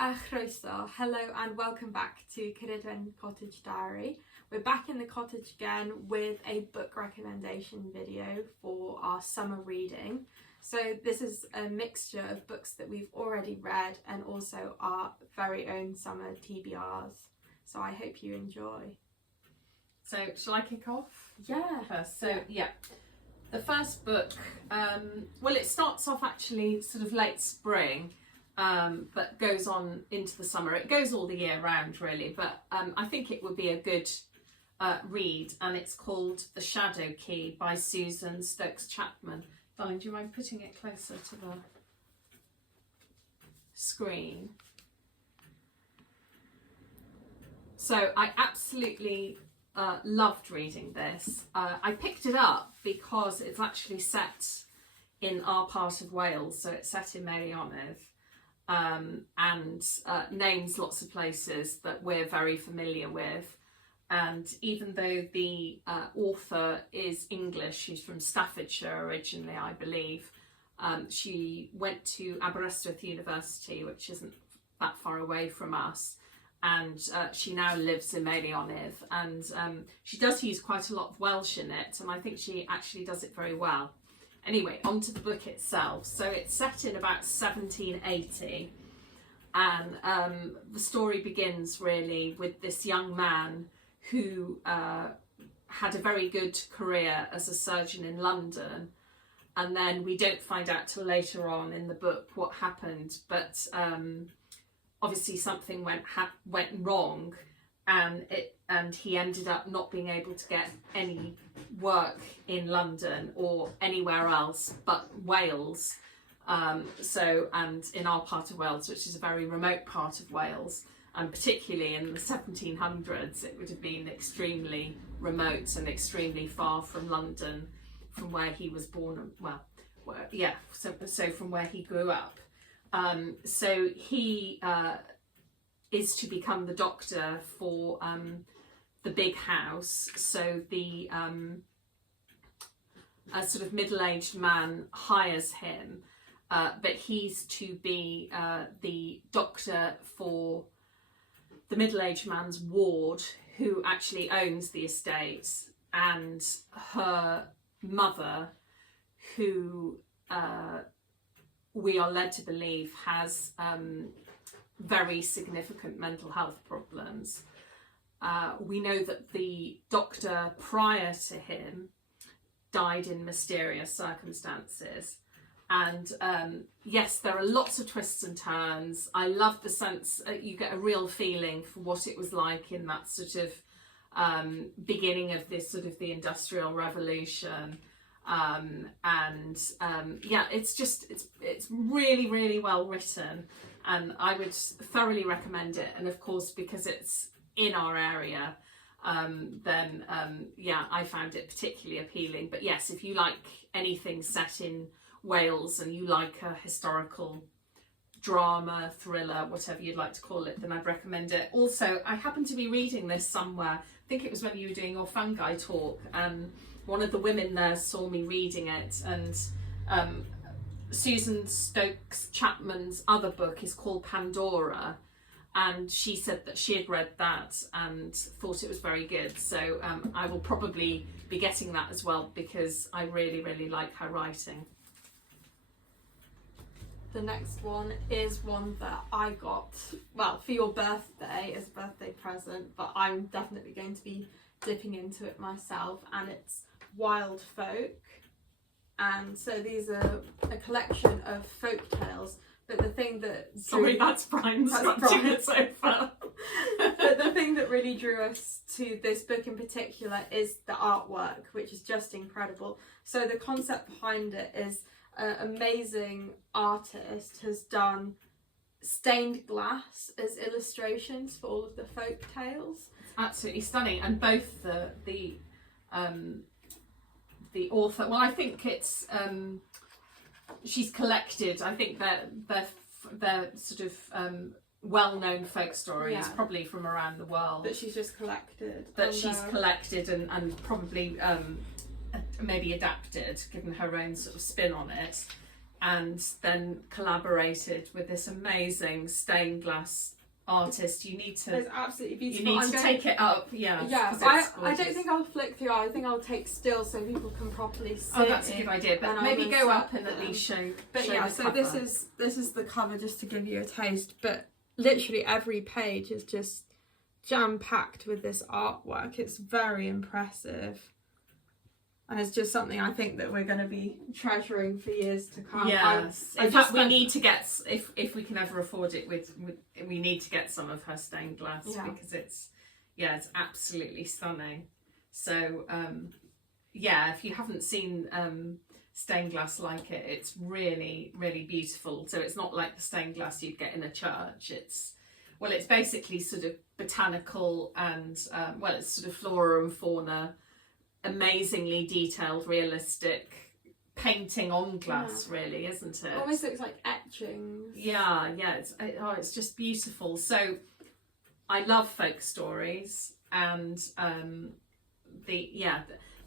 a chroeso, hello and welcome back to Ceridwen Cottage Diary. We're back in the cottage again with a book recommendation video for our summer reading. So this is a mixture of books that we've already read and also our very own summer TBRs. So I hope you enjoy. So shall I kick off? Yeah. First. So yeah. The first book, well, it starts off actually sort of late spring, but goes on into the summer. It goes all the year round really, but I think it would be a good read, and it's called The Shadow Key by Susan Stokes-Chapman. Darling, do you mind putting it closer to the screen? So I absolutely loved reading this. I picked it up because it's actually set in our part of Wales, so it's set in Meirionydd, and names lots of places that we're very familiar with. And even though the author is English, she's from Staffordshire originally, I believe, she went to Aberystwyth University, which isn't that far away from us, and she now lives in Meirionydd, and she does use quite a lot of Welsh in it, and I think she actually does it very well. Anyway, on to the book itself. So it's set in about 1780, and the story begins really with this young man who had a very good career as a surgeon in London, and then we don't find out till later on in the book what happened, but obviously something went wrong, and he ended up not being able to get any work in London or anywhere else but Wales. And in our part of Wales, which is a very remote part of Wales, and particularly in the 1700s, it would have been extremely remote and extremely far from London, from where he was born. So from where he grew up. So he is to become the doctor for the big house. So the a sort of middle-aged man hires him, but he's to be the doctor for the middle-aged man's ward, who actually owns the estate, and her mother, who we are led to believe has very significant mental health problems. We know that the doctor prior to him died in mysterious circumstances, and yes, there are lots of twists and turns. I love the sense you get a real feeling for what it was like in that sort of beginning of this sort of the Industrial Revolution. Yeah, it's really, really well written, and I would thoroughly recommend it. And of course, because it's in our area, then yeah, I found it particularly appealing. But yes, if you like anything set in Wales and you like a historical drama, thriller, whatever you'd like to call it, then I'd recommend it. Also, I happened to be reading this somewhere, I think it was when you were doing your fungi talk, and one of the women there saw me reading it, and Susan Stokes-Chapman's other book is called Pandora, and she said that she had read that and thought it was very good. So I will probably be getting that as well, because I really, really like her writing. The next one is one that I got, well, for your birthday as a birthday present, but I'm definitely going to be dipping into it myself, and it's Wild Folk. And so these are a collection of folk tales, but the thing that that's Brian scratching the sofa. But the thing that really drew us to this book in particular is the artwork, which is just incredible. So the concept behind it is an amazing artist has done stained glass as illustrations for all of the folk tales. Absolutely stunning, and both the author, well, I think it's she's collected, I think they're sort of well-known folk stories, probably from around the world, that she's just collected, and probably maybe adapted, given her own sort of spin on it. and then collaborated with this amazing stained glass artist. You need to, it's absolutely beautiful. you need to take it up. Yeah, 'cause I don't think I'll flick through. I think I'll take still so people can properly see. Oh, that's a good idea. But maybe go up and at least show. But show yeah, the so cover. this is the cover, just to give you a taste. But literally every page is just jam packed with this artwork. It's very impressive. And it's just something I think that we're going to be treasuring for years to come. Yes. In fact, we need to get, if we can ever afford it, we need to get some of her stained glass, because it's absolutely stunning. So, if you haven't seen stained glass like it, it's really, really beautiful. So it's not like the stained glass you'd get in a church. It's basically sort of botanical and, it's sort of flora and fauna, amazingly detailed, realistic painting on glass, really, isn't it? Almost looks like etchings. Yeah, it's just beautiful. So I love folk stories, and to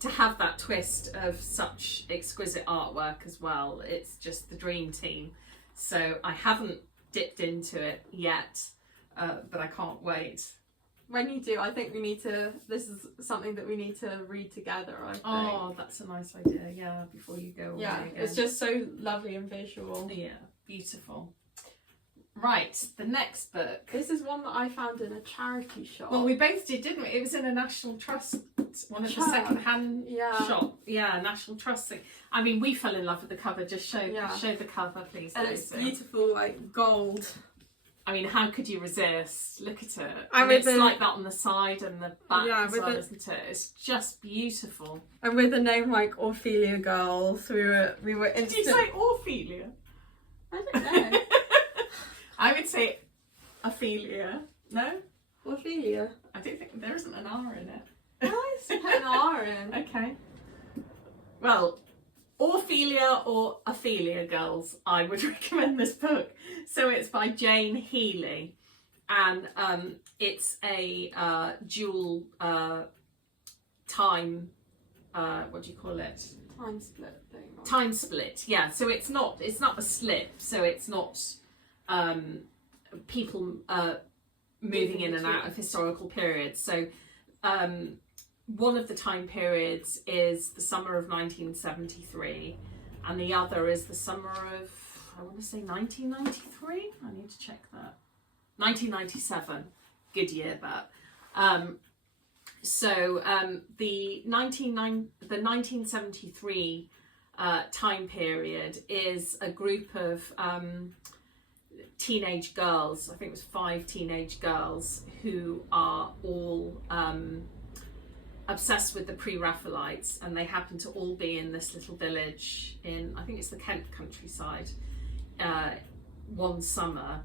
have that twist of such exquisite artwork as well, it's just the dream team. So I haven't dipped into it yet, but I can't wait. When you do, I think this is something that we need to read together, I think. Oh, that's a nice idea, before you go away again. It's just so lovely and visual. Yeah, beautiful. Right, the next book. This is one that I found in a charity shop. Well, we both did, didn't we? It was in a National Trust, one of the second-hand shop. Yeah, National Trust thing. I mean, we fell in love with the cover. Just show the cover, please. And it's beautiful, like gold. I mean, how could you resist? Look at it. And it's like that on the side and the back as well, isn't it? It's just beautiful. And with a name like Ophelia Girls, we were Did you say Ophelia? I don't know. I would say Ophelia. No? Ophelia. I don't think there isn't an R in it. I put an R in. Okay. Well, Ophelia or Ophelia Girls, I would recommend this book. So it's by Jane Healey, and it's a dual time, what do you call it? Time split thing. Time split, yeah. So it's not a slip. So it's not people moving in and out of historical periods. So one of the time periods is the summer of 1973, and the other is the summer of, I want to say 1993. I need to check that. 1997. Good year, that. The 1973 time period is a group of teenage girls. I think it was 5 teenage girls who are all obsessed with the pre-Raphaelites, and they happen to all be in this little village in, I think it's the Kent countryside, one summer,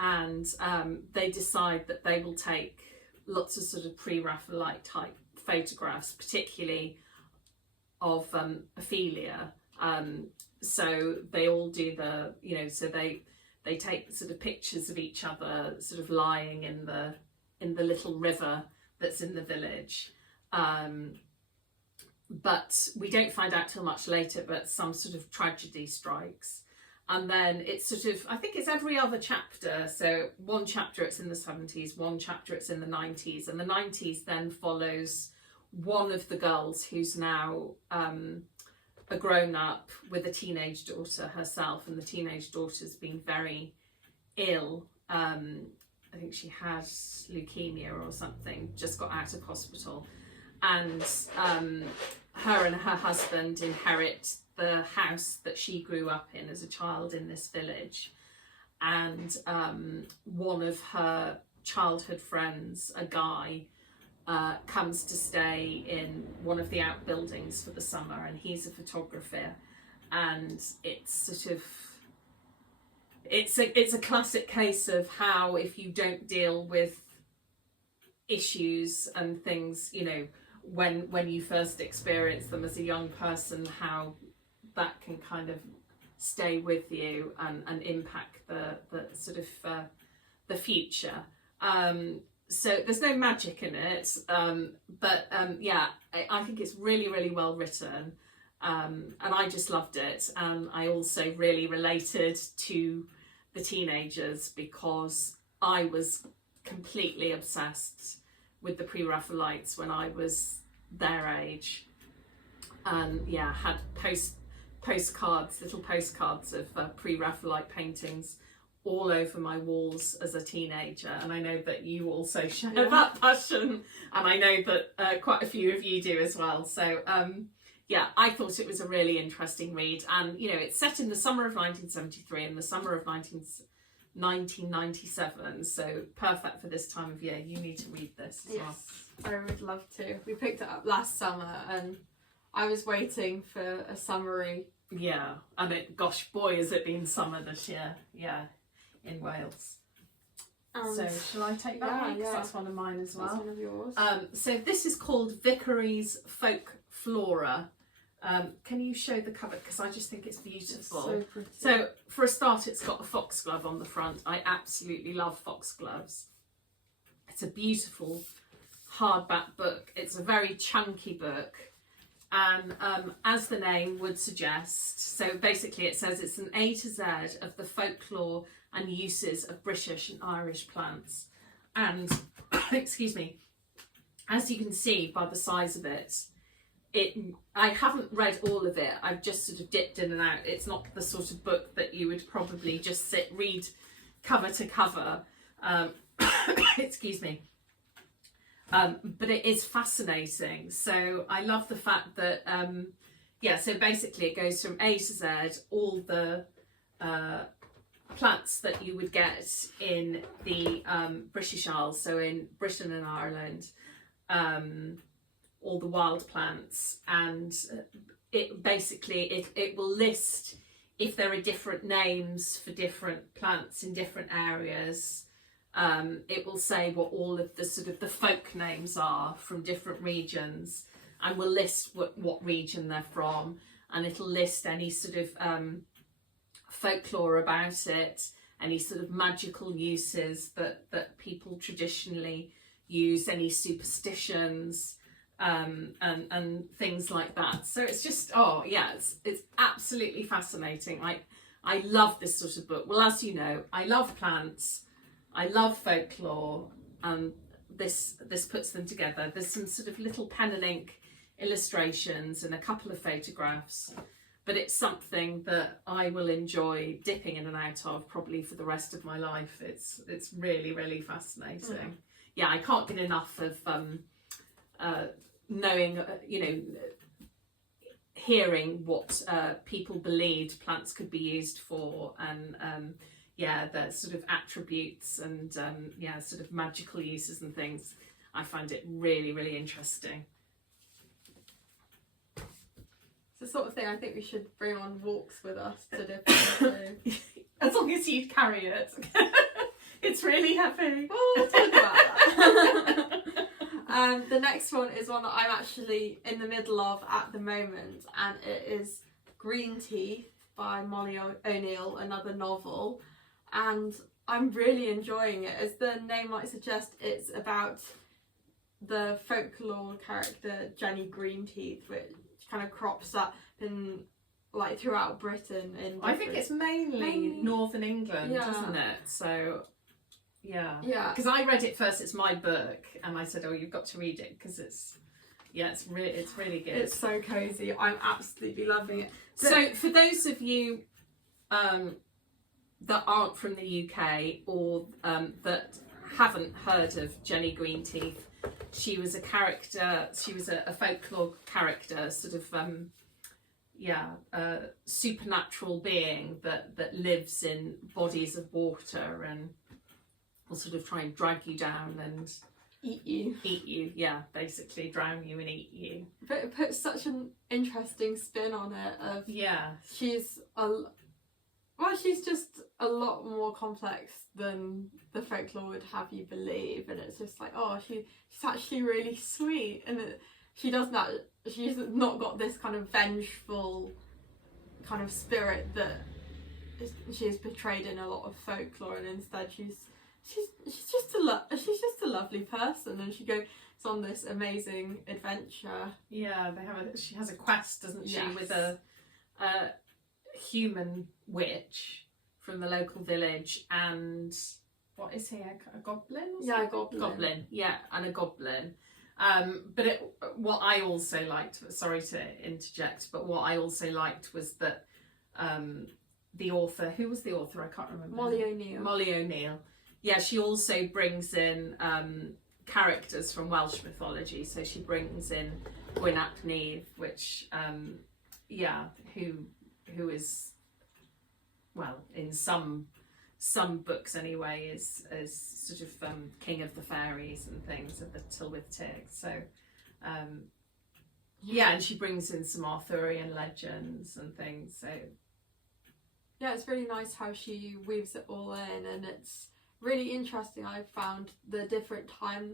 and they decide that they will take lots of sort of pre-Raphaelite type photographs, particularly of Ophelia. So they all do the, so they take sort of pictures of each other sort of lying in the little river that's in the village. But we don't find out till much later, but some sort of tragedy strikes. And then it's sort of, I think it's every other chapter. So one chapter it's in the 70s, one chapter it's in the 90s. And the 90s then follows one of the girls who's now a grown up with a teenage daughter herself. And the teenage daughter's been very ill. I think she had leukemia or something, just got out of hospital. And her and her husband inherit the house that she grew up in as a child in this village. And one of her childhood friends, a guy, comes to stay in one of the outbuildings for the summer, and he's a photographer. And it's sort of, it's a classic case of how, if you don't deal with issues and things, when you first experience them as a young person, how that can kind of stay with you and impact the sort of the future. So there's no magic in it, but I think it's really, really well written. And I just loved it. And I also really related to the teenagers because I was completely obsessed with the pre-Raphaelites when I was their age. And yeah, had postcards, little postcards of pre-Raphaelite paintings all over my walls as a teenager. And I know that you also share that passion, and I know that quite a few of you do as well. So yeah, I thought it was a really interesting read. And you know, it's set in the summer of 1973 and the summer of 1997, so perfect for this time of year. You need to read this as well. I would love to. We picked it up last summer and I was waiting for a summary. Yeah, and gosh, boy, has it been summer this year. Yeah, in Wales. So shall I take that one? Because that's one of mine as well. That's one of yours. So this is called Vickery's Folklore. Can you show the cover? Because I just think it's beautiful. It's so pretty. So for a start, it's got a foxglove on the front. I absolutely love foxgloves. It's a beautiful hardback book. It's a very chunky book. And as the name would suggest, so basically it says it's an A to Z of the folklore and uses of British and Irish plants. And, excuse me, as you can see by the size of it, I haven't read all of it. I've just sort of dipped in and out. It's not the sort of book that you would probably just read cover to cover. Excuse me. But it is fascinating. So I love the fact that, yeah, so basically it goes from A to Z, all the plants that you would get in the British Isles, so in Britain and Ireland, all the wild plants, and it basically it will list if there are different names for different plants in different areas. It will say what all of the sort of the folk names are from different regions, and will list what region they're from, and it'll list any sort of folklore about it, any sort of magical uses that people traditionally use, any superstitions, and things like that. So it's just, oh yeah, it's absolutely fascinating. I love this sort of book. Well, as you know, I love plants, I love folklore, and this puts them together. There's some sort of little pen and ink illustrations and a couple of photographs, but it's something that I will enjoy dipping in and out of probably for the rest of my life. It's really, really fascinating. Yeah, I can't get enough of knowing, hearing what people believed plants could be used for, and yeah, the sort of attributes and sort of magical uses and things. I find it really, really interesting. It's the sort of thing I think we should bring on walks with us to dip into. As long as you carry it. It's really heavy. Oh, we'll talk about that. The next one is one that I'm actually in the middle of at the moment, and it is Green Teeth by Molly O'Neill, another novel. And I'm really enjoying it. As the name might suggest, it's about the folklore character Jenny Greenteeth, which kind of crops up in like throughout Britain. I think it's mainly Northern England, yeah, isn't it? So yeah, because I read it first. It's my book, and I said, "Oh, you've got to read it because it's really good. It's so cozy. I'm absolutely loving it. So for those of you that aren't from the UK or that haven't heard of Jenny Greenteeth, she was a character. She was a folklore character, sort of a supernatural being that lives in bodies of water and will sort of try and drag you down and eat you. Yeah, basically drown you and eat you. But it puts such an interesting spin on it. Of she's just a lot more complex than the folklore would have you believe, and it's just like, oh, she's actually really sweet, and she's not got this kind of vengeful kind of spirit that she is portrayed in a lot of folklore, and instead she's she's just a lovely person, and she goes on this amazing adventure. Yeah, she has a quest, doesn't she, Yes. with a human witch from the local village, and what is he, a goblin? Or Yeah, a something? goblin. Yeah, and a goblin. But what I also liked, sorry to interject, but what I also liked was that the author, who was the author? I can't remember. Molly O'Neill. Yeah, she also brings in characters from Welsh mythology. So she brings in Gwyn ap Nudd, which, who is, well, in some books anyway, is sort of king of the fairies and things, of the Tylwyth Teg. So and she brings in some Arthurian legends and things. So yeah, it's really nice how she weaves it all in, and it's really interesting. I've found the different time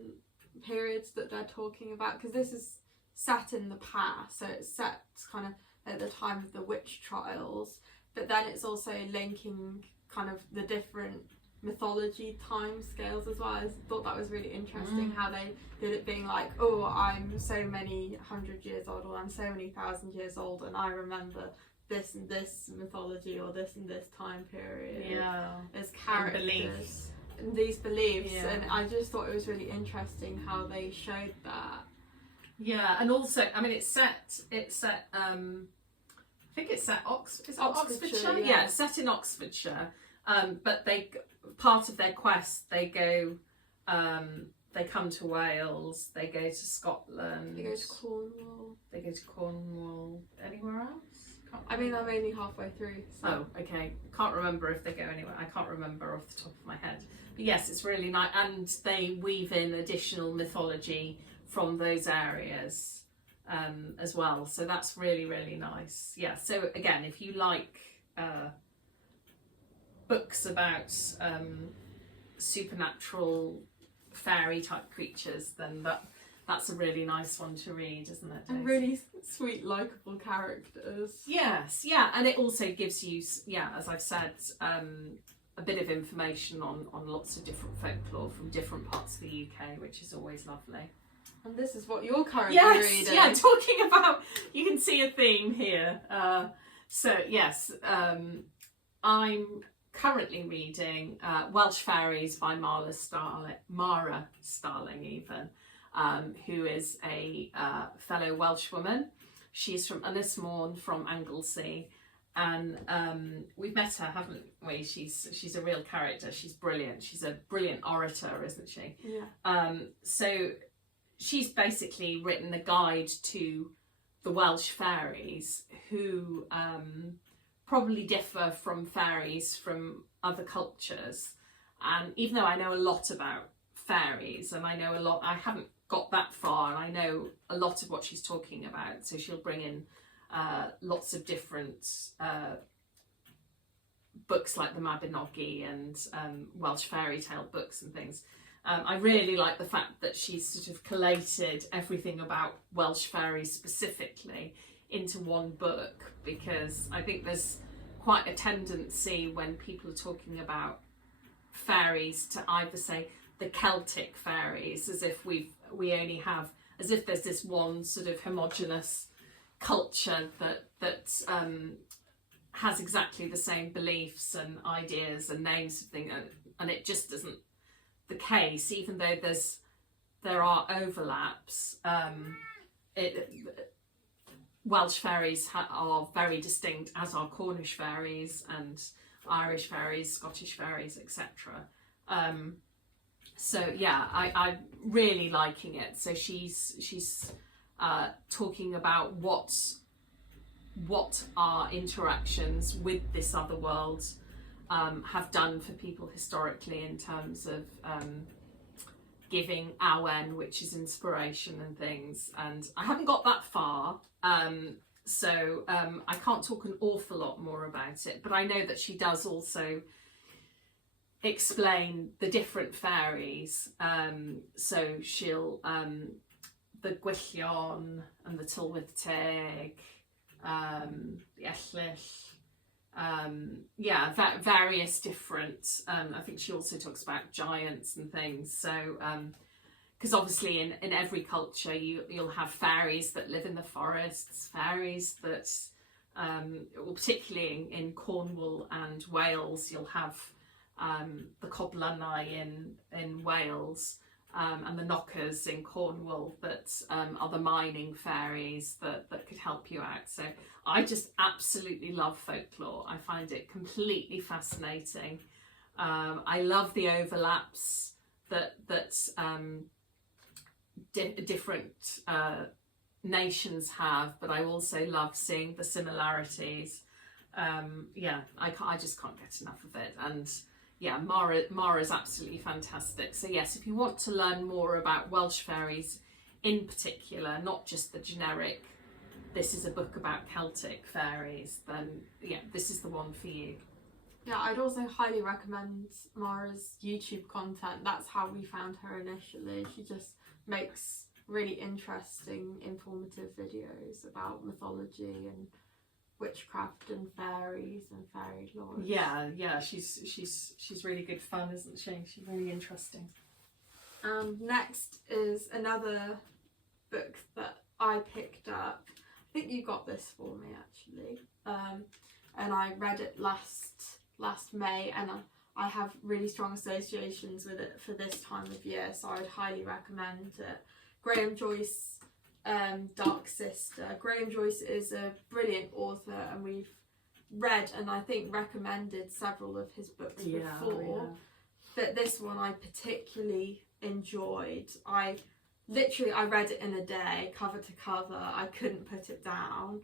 periods that they're talking about, because this is set in the past, so it's set kind of at the time of the witch trials, but then it's also linking kind of the different mythology time scales as well. I thought that was really interesting how they did it, being like, oh, I'm so many 100 years old, or I'm so many 1,000 years old, and I remember this and this mythology, or this and this time period. yeah, As characters and these beliefs, and I just thought it was really interesting how they showed that. Yeah, and also, I mean, it's set. I think it's set Oxfordshire. Yeah, it's set in Oxfordshire. But part of their quest, they go. They come to Wales. They go to Scotland. They go to Cornwall. Anywhere else? I mean, I'm only halfway through. So. Oh, okay. Can't remember if they go anywhere. I can't remember off the top of my head. But yes, it's really nice, and they weave in additional mythology from those areas as well. So that's really, really nice. Yeah. So again, if you like books about supernatural fairy type creatures, then that's a really nice one to read, isn't it, Daisy? And really sweet, likeable characters. Yes, yeah, and it also gives you, as I've said, a bit of information on lots of different folklore from different parts of the UK, which is always lovely. And this is what you're currently reading. Yeah, talking about, you can see a theme here. So yes, I'm currently reading Welsh Fairies by Mhara Starling, who is a fellow Welsh woman. She's from Ynys Môn, from Anglesey, and we've met her, haven't we? She's a real character. She's brilliant. She's a brilliant orator, isn't she? Yeah. So she's basically written a guide to the Welsh fairies, who probably differ from fairies from other cultures. And even though I know a lot about fairies, and I know a lot, I haven't got that far, and I know a lot of what she's talking about. So she'll bring in lots of different books like the Mabinogi and Welsh fairy tale books and things. I really like the fact that she's sort of collated everything about Welsh fairies specifically into one book, because I think there's quite a tendency when people are talking about fairies to either say the Celtic fairies, as if we only have, as if there's this one sort of homogenous culture that has exactly the same beliefs and ideas and names of things, and it just isn't the case. Even though there are overlaps, Welsh fairies are very distinct, as are Cornish fairies and Irish fairies, Scottish fairies, etc. So yeah, I'm really liking it. So she's talking about what our interactions with this other world have done for people historically, in terms of giving awen, which is inspiration and things. And I haven't got that far, so I can't talk an awful lot more about it, but I know that she does also explain the different fairies. So she'll the Gwyllion and the Tylwyth Teg, the Ellyll, various different, I think she also talks about giants and things. So because obviously in every culture you'll have fairies that live in the forests, fairies that well, particularly in Cornwall and Wales, you'll have the Coblynau in Wales, and the Knockers in Cornwall that are the mining fairies that could help you out. So I just absolutely love folklore. I find it completely fascinating. I love the overlaps that different nations have, but I also love seeing the similarities. I just can't get enough of it. And yeah, Mhara is absolutely fantastic. So yes, if you want to learn more about Welsh fairies in particular, not just the generic, this is a book about Celtic fairies, then yeah, this is the one for you. Yeah, I'd also highly recommend Mhara's YouTube content. That's how we found her initially. She just makes really interesting, informative videos about mythology and witchcraft and fairies and fairy lore. Yeah, she's really good fun, isn't she? She's really interesting. Next is another book that I picked up. I think you got this for me actually, and I read it last May, and I have really strong associations with it for this time of year, so I would highly recommend it. Graham Joyce, Dark Sister. Graham Joyce is a brilliant author, and we've read and I think recommended several of his books before. But this one I particularly enjoyed. I read it in a day, cover to cover. I couldn't put it down,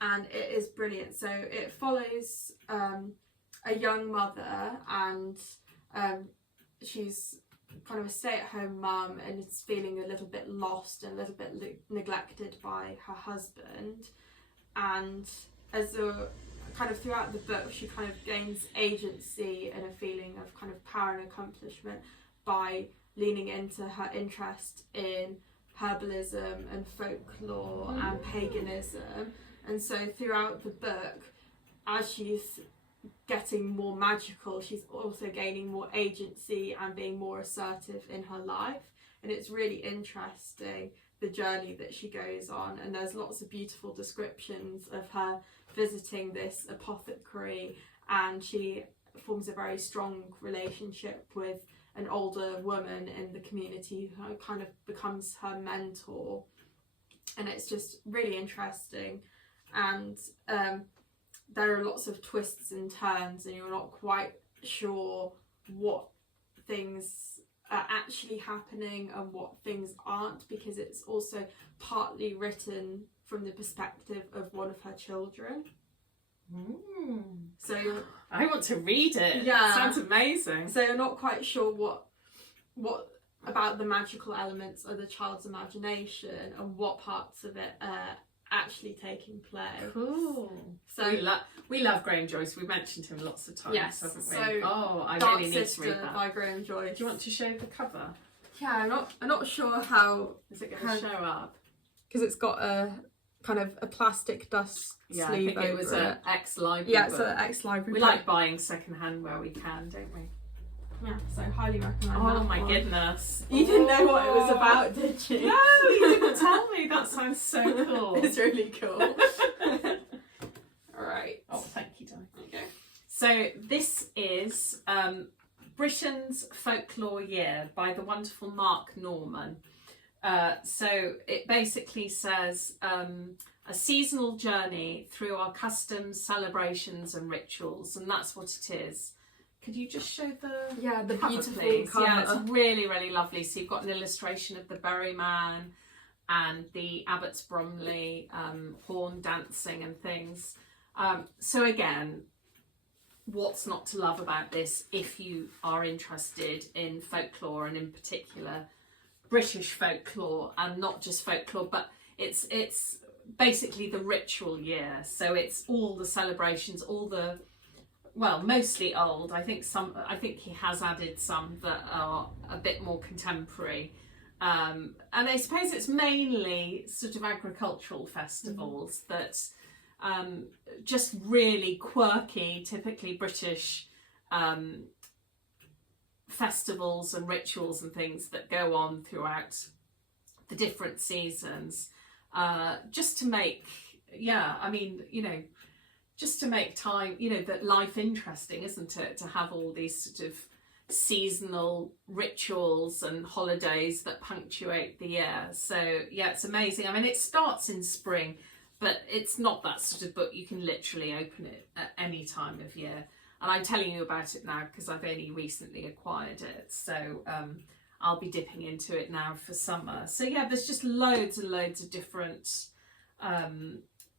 and it is brilliant. So it follows a young mother, and she's kind of a stay-at-home mum and is feeling a little bit lost and a little bit neglected by her husband. And as a kind of throughout the book, she kind of gains agency and a feeling of kind of power and accomplishment by leaning into her interest in herbalism and folklore and paganism. And so throughout the book, as she's getting more magical, she's also gaining more agency and being more assertive in her life. And it's really interesting, the journey that she goes on, and there's lots of beautiful descriptions of her visiting this apothecary, and she forms a very strong relationship with an older woman in the community who kind of becomes her mentor, and it's just really interesting. And there are lots of twists and turns, and you're not quite sure what things are actually happening and what things aren't, because it's also partly written from the perspective of one of her children. So I want to read it. Yeah, it sounds amazing. So you're not quite sure what about the magical elements of the child's imagination and what parts of it actually taking place. Cool. So we love Graham Joyce. We mentioned him lots of times, yes, haven't we? So I Dark really need to read Sister that. by Graham Joyce. Do you want to show the cover? Yeah, I'm not sure how is it going to show up, because it's got a kind of a plastic dust sleeve. I think over it was an ex-library. Yeah, it's an ex-library. We like buying second-hand where we can, don't we? Yeah, so highly recommend. Oh that my one. Goodness! You didn't know what it was about, did you? No, you didn't tell me. That sounds so cool. It's really cool. Alright. Oh, thank you, Di. Okay. So this is Britain's Folklore Year by the wonderful Mark Norman. So it basically says a seasonal journey through our customs, celebrations and rituals, and that's what it is. Could you just show the cover, beautiful please? cover. Yeah, it's really, really lovely. So you've got an illustration of the Berryman and the Abbott's Bromley horn dancing and things. So again, what's not to love about this if you are interested in folklore, and in particular British folklore, and not just folklore, but it's basically the ritual year. So it's all the celebrations, all the, well, mostly old. I think he has added some that are a bit more contemporary. And I suppose it's mainly sort of agricultural festivals that just really quirky, typically British festivals and rituals and things that go on throughout the different seasons, just to make, just to make time, that life interesting, isn't it? To have all these sort of seasonal rituals and holidays that punctuate the year. So yeah, it's amazing. I mean, it starts in spring, but it's not that sort of book. You can literally open it at any time of year. And I'm telling you about it now because I've only recently acquired it. So I'll be dipping into it now for summer. So yeah, there's just loads and loads of different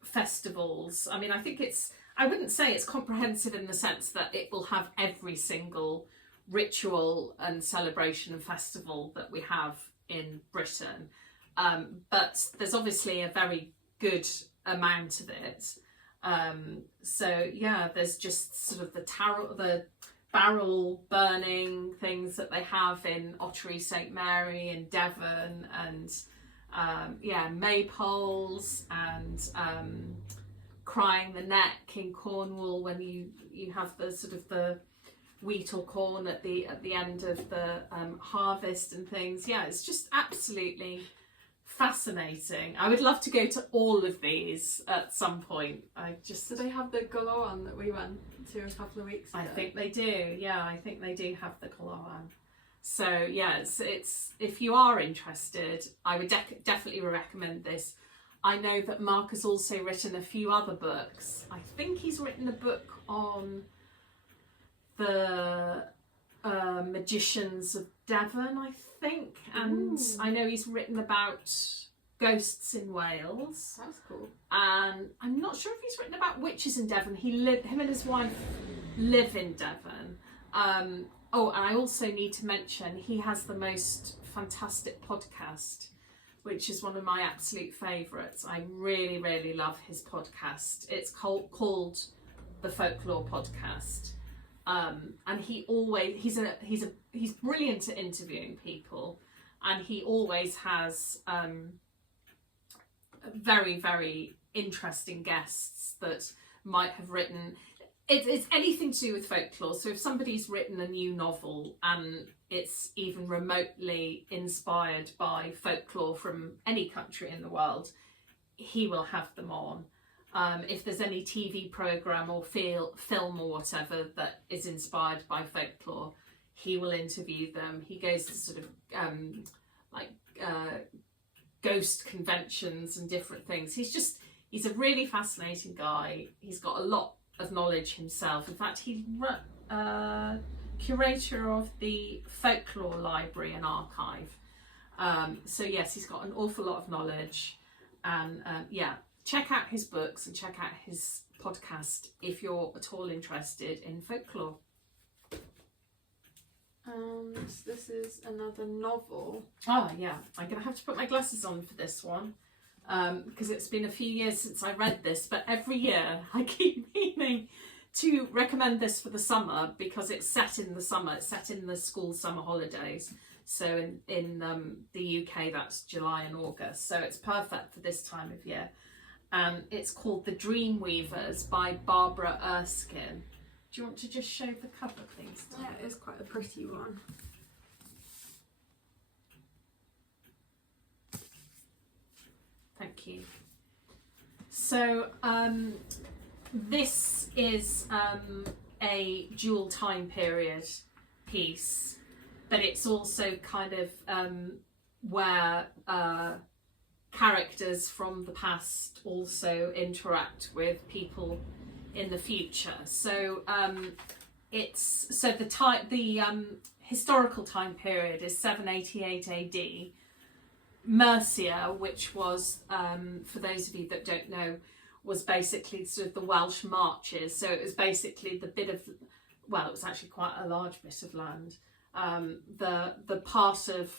festivals. I mean, I wouldn't say it's comprehensive in the sense that it will have every single ritual and celebration and festival that we have in Britain. But there's obviously a very good amount of it. So yeah, there's just sort of the barrel burning things that they have in Ottery St Mary in Devon, and maypoles, and crying the neck in Cornwall when you have the sort of the wheat or corn at the end of the harvest and things. Yeah, it's just absolutely fascinating. I would love to go to all of these at some point. Do they have the Goloan that we went to a couple of weeks ago? I think they do. Yeah, I think they do have the Goloan. So yeah, it's if you are interested, I would definitely recommend this. I know that Mark has also written a few other books. I think he's written a book on the magicians of Devon, I think, and I know he's written about ghosts in Wales. That's cool. And I'm not sure if he's written about witches in Devon. Him and his wife live in Devon. And I also need to mention he has the most fantastic podcast, which is one of my absolute favourites. I really, really love his podcast. It's called the Folklore Podcast. And he's brilliant at interviewing people, and he always has very, very interesting guests that might have written. It's anything to do with folklore. So if somebody's written a new novel and it's even remotely inspired by folklore from any country in the world, he will have them on. If there's any TV programme or film or whatever that is inspired by folklore, he will interview them. He goes to sort of ghost conventions and different things. He's a really fascinating guy. He's got a lot of knowledge himself. In fact, he's curator of the Folklore Library and Archive. So yes, he's got an awful lot of knowledge, and check out his books and check out his podcast if you're at all interested in folklore. This is another novel. Oh yeah, I'm gonna have to put my glasses on for this one, because it's been a few years since I read this, but every year I keep meaning to recommend this for the summer because it's set in the summer. It's set in the school summer holidays. So in the UK, that's July and August. So it's perfect for this time of year. It's called The Dreamweavers by Barbara Erskine. Do you want to just show the cover, please? Yeah, it is quite a pretty one. Thank you. So this is a dual time period piece, but it's also kind of where characters from the past also interact with people in the future. So the historical time period is 788 AD. Mercia, which was, for those of you that don't know, was basically sort of the Welsh marches. So it was basically the bit of, well, it was actually quite a large bit of land. The part of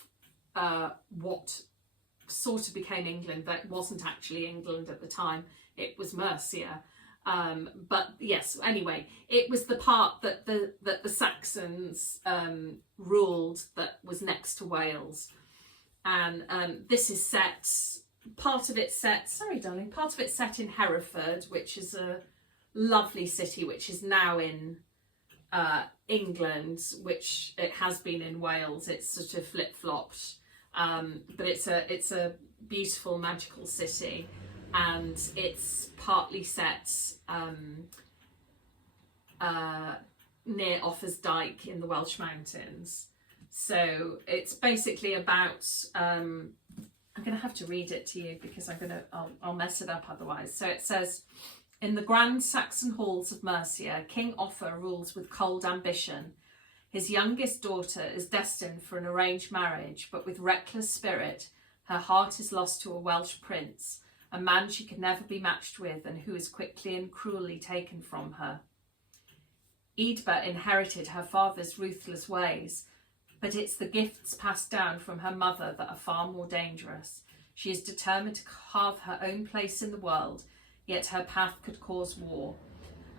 what sort of became England that wasn't actually England at the time. It was Mercia. But yes, anyway, it was the part that the Saxons ruled that was next to Wales. And this is set part of it's set, sorry darling, part of it's set in Hereford, which is a lovely city, which is now in England, which it has been in Wales. It's sort of flip-flopped, but it's a beautiful, magical city, and it's partly set near Offa's Dyke in the Welsh Mountains. So it's basically about I'm going to have to read it to you because I'll mess it up otherwise. So it says, in the grand Saxon halls of Mercia, King Offa rules with cold ambition. His youngest daughter is destined for an arranged marriage, but with reckless spirit, her heart is lost to a Welsh prince, a man she can never be matched with and who is quickly and cruelly taken from her. Eadba inherited her father's ruthless ways, but it's the gifts passed down from her mother that are far more dangerous. She is determined to carve her own place in the world, yet her path could cause war.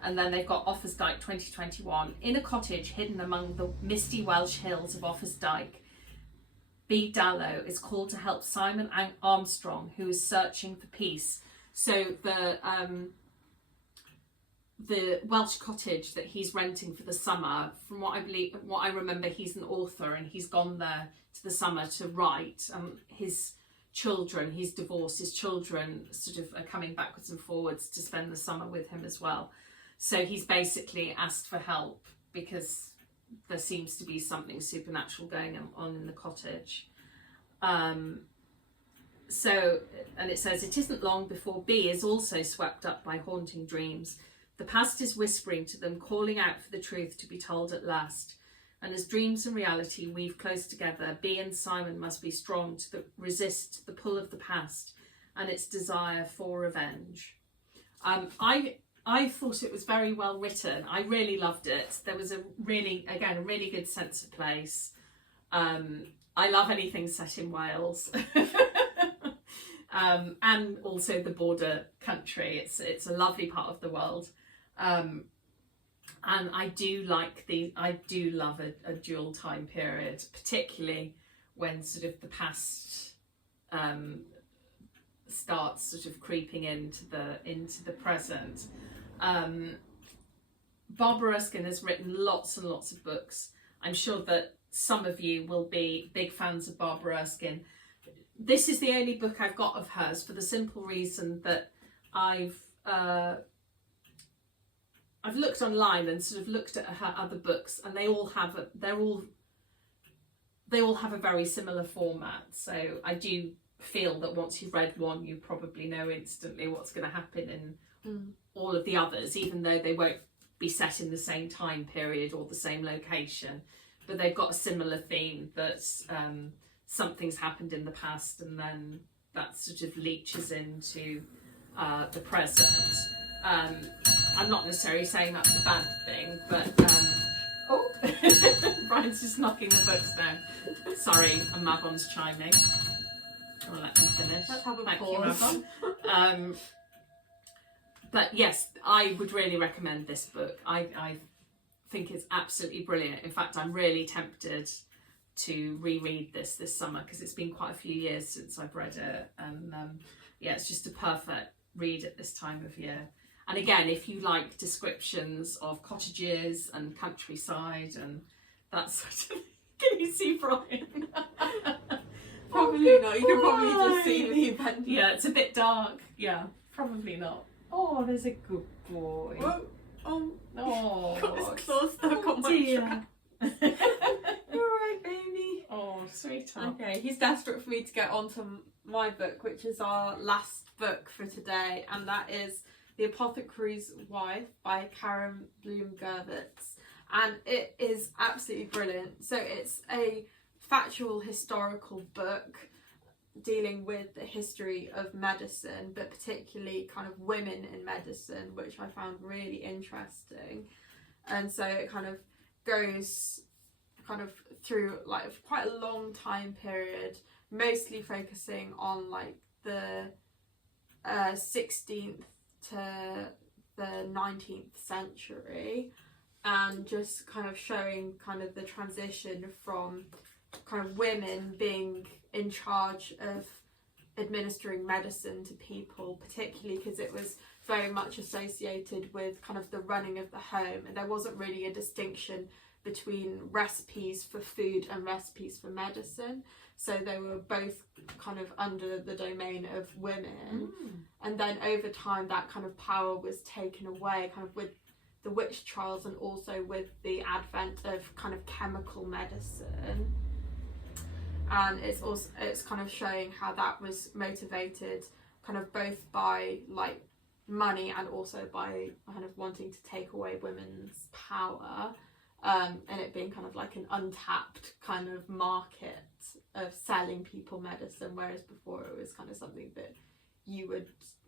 And then they've got Offa's Dyke 2021. In a cottage hidden among the misty Welsh hills of Offa's Dyke, Bee Dallow is called to help Simon Armstrong, who is searching for peace. So the Welsh cottage that he's renting for the summer, from what I remember, he's an author and he's gone there to the summer to write. His children, he's divorced, his children sort of are coming backwards and forwards to spend the summer with him as well. So he's basically asked for help because there seems to be something supernatural going on in the cottage. And it says, it isn't long before Bee is also swept up by haunting dreams. The past is whispering to them, calling out for the truth to be told at last. And as dreams and reality weave close together, Bee and Simon must be strong to resist the pull of the past and its desire for revenge. I thought it was very well written. I really loved it. There was a really good sense of place. I love anything set in Wales. And also the border country. It's a lovely part of the world. And I do love a dual time period, particularly when sort of the past starts sort of creeping into the present. Barbara Erskine has written lots and lots of books. I'm sure that some of you will be big fans of Barbara Erskine. This is the only book I've got of hers for the simple reason that I've looked online and sort of looked at her other books, and they all have a very similar format. So I do feel that once you've read one, you probably know instantly what's going to happen in all of the others, even though they won't be set in the same time period or the same location. But they've got a similar theme that something's happened in the past, and then that sort of leaches into the present. I'm not necessarily saying that's a bad thing, but Brian's just knocking the books down. Sorry, and Mabon's chiming. I'll let him finish. Let's have a Thank pause. you, Mabon. But yes, I would really recommend this book. I think it's absolutely brilliant. In fact, I'm really tempted to reread this summer because it's been quite a few years since I've read it, and it's just a perfect read at this time of year. And again, if you like descriptions of cottages and countryside and that sort of, can you see Brian? Probably not. You can probably just see me bending. Yeah, it's a bit dark. Yeah, probably not. Oh, there's a good boy. Whoa. Oh, got his Oh, claws stuck on my dear. dress. You're alright, baby. Oh, sweetheart. Okay, he's desperate for me to get on to my book, which is our last book for today, and that is The Apothecary's Wife by Karen Bloom Gevirtz. And it is absolutely brilliant. So it's a factual historical book dealing with the history of medicine, but particularly kind of women in medicine, which I found really interesting. And so it kind of goes kind of through like quite a long time period, mostly focusing on like the 16th to the 19th century, and just kind of showing kind of the transition from kind of women being in charge of administering medicine to people, particularly because it was very much associated with kind of the running of the home, and there wasn't really a distinction between recipes for food and recipes for medicine, so they were both kind of under the domain of women. And then over time that kind of power was taken away, kind of with the witch trials and also with the advent of kind of chemical medicine. And it's kind of showing how that was motivated kind of both by like money and also by kind of wanting to take away women's power, and it being kind of like an untapped kind of market of selling people medicine, whereas before it was kind of something that you would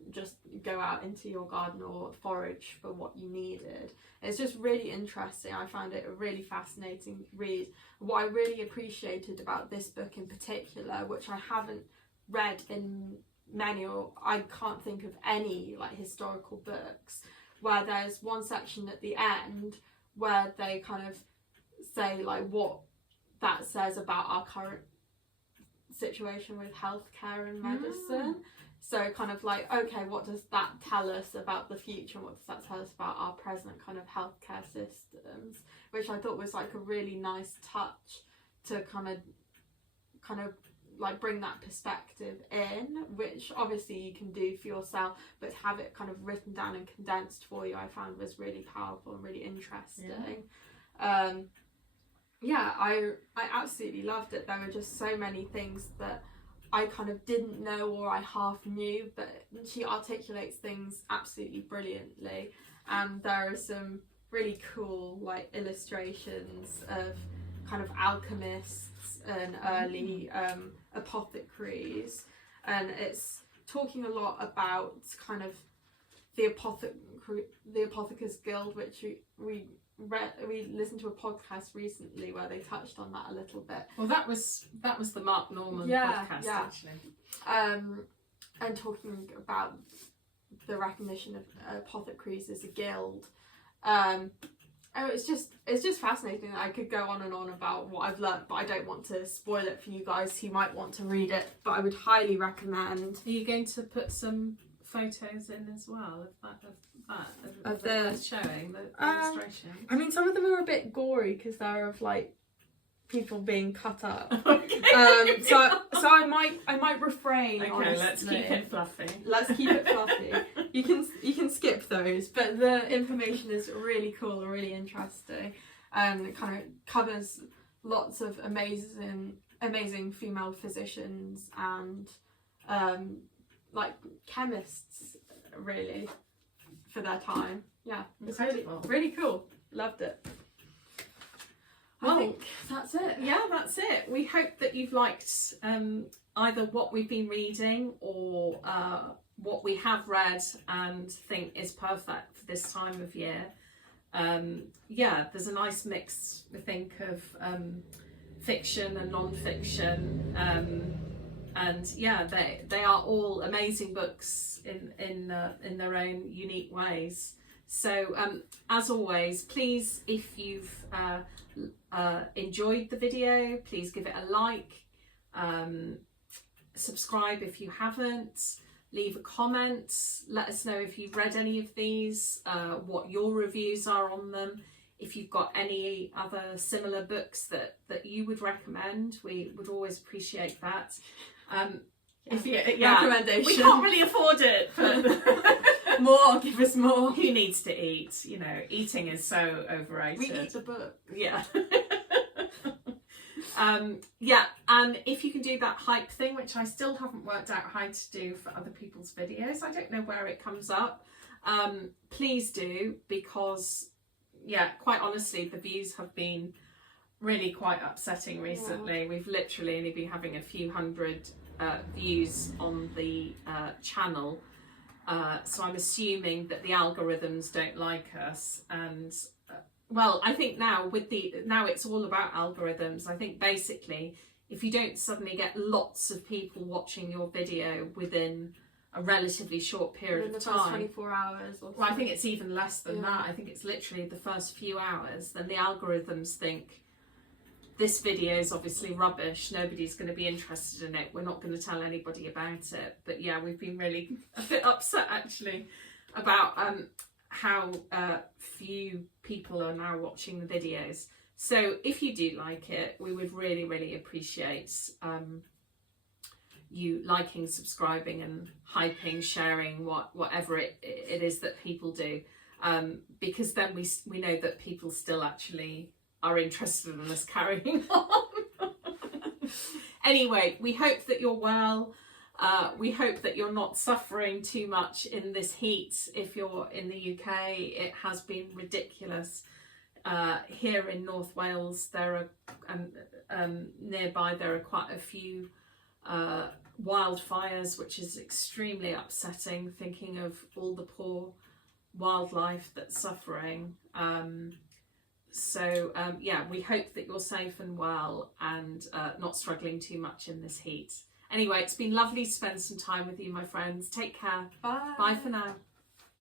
just go out into your garden or forage for what you needed. It's just really interesting. I found it a really fascinating read. What I really appreciated about this book in particular, which I haven't read in many, or I can't think of any like historical books, where there's one section at the end where they kind of say like what that says about our current situation with healthcare and medicine. So kind of like, okay, what does that tell us about the future, and what does that tell us about our present kind of healthcare systems, which I thought was like a really nice touch to kind of like bring that perspective in, which obviously you can do for yourself, but to have it kind of written down and condensed for you, I found was really powerful and really interesting. I absolutely loved it. There were just so many things that I kind of didn't know or I half knew, but she articulates things absolutely brilliantly, and there are some really cool like illustrations of kind of alchemists and early apothecaries, and it's talking a lot about kind of the Apothecary Guild, which we listened to a podcast recently where they touched on that a little bit. Well, that was the Mark Norman podcast, actually. And talking about the recognition of apothecaries as a guild. It's just fascinating. I could go on and on about what I've learnt, but I don't want to spoil it for you guys who might want to read it. But I would highly recommend. Are you going to put some photos in as well of the showing the illustration? I mean, some of them are a bit gory because they're of like people being cut up. Okay. So I might refrain. Okay, honestly. let's keep it fluffy. Let's keep it fluffy. You can skip those, but the information is really cool and really interesting, and it kind of covers lots of amazing female physicians and like chemists, really, for their time. Yeah, it's really cool. Loved it. Well, I think that's it. Yeah, that's it. We hope that you've liked either what we've been reading or what we have read and think is perfect for this time of year. There's a nice mix, I think, of fiction and non-fiction. And yeah, they are all amazing books in their own unique ways. So as always, please, if you've enjoyed the video, please give it a like, subscribe if you haven't, leave a comment, let us know if you've read any of these, what your reviews are on them. If you've got any other similar books that you would recommend, we would always appreciate that. Recommendation. We can't really afford it, but more, give us more. Who needs to eat? You know, eating is so overrated. We eat the book. Yeah. And if you can do that hype thing, which I still haven't worked out how to do for other people's videos, I don't know where it comes up. Please do, because quite honestly, the views have been really quite upsetting recently. We've literally only been having a few hundred views on the channel, so I'm assuming that the algorithms don't like us. And well, I think now it's all about algorithms. I think basically if you don't suddenly get lots of people watching your video within a relatively short period of time, first 24 hours or well, I think it's even less than that. I think it's literally the first few hours, then the algorithms think this video is obviously rubbish. Nobody's going to be interested in it. We're not going to tell anybody about it. But yeah, we've been really a bit upset actually about how few people are now watching the videos. So if you do like it, we would really, really appreciate you liking, subscribing and hyping, sharing, whatever it is that people do, because then we know that people still actually are interested in us carrying on. Anyway, we hope that you're well. We hope that you're not suffering too much in this heat. If you're in the UK, it has been ridiculous. Here in North Wales, there are nearby there are quite a few wildfires, which is extremely upsetting, thinking of all the poor wildlife that's suffering. Yeah, we hope that you're safe and well and not struggling too much in this heat. Anyway, it's been lovely to spend some time with you, my friends. Take care. Bye. Bye for now.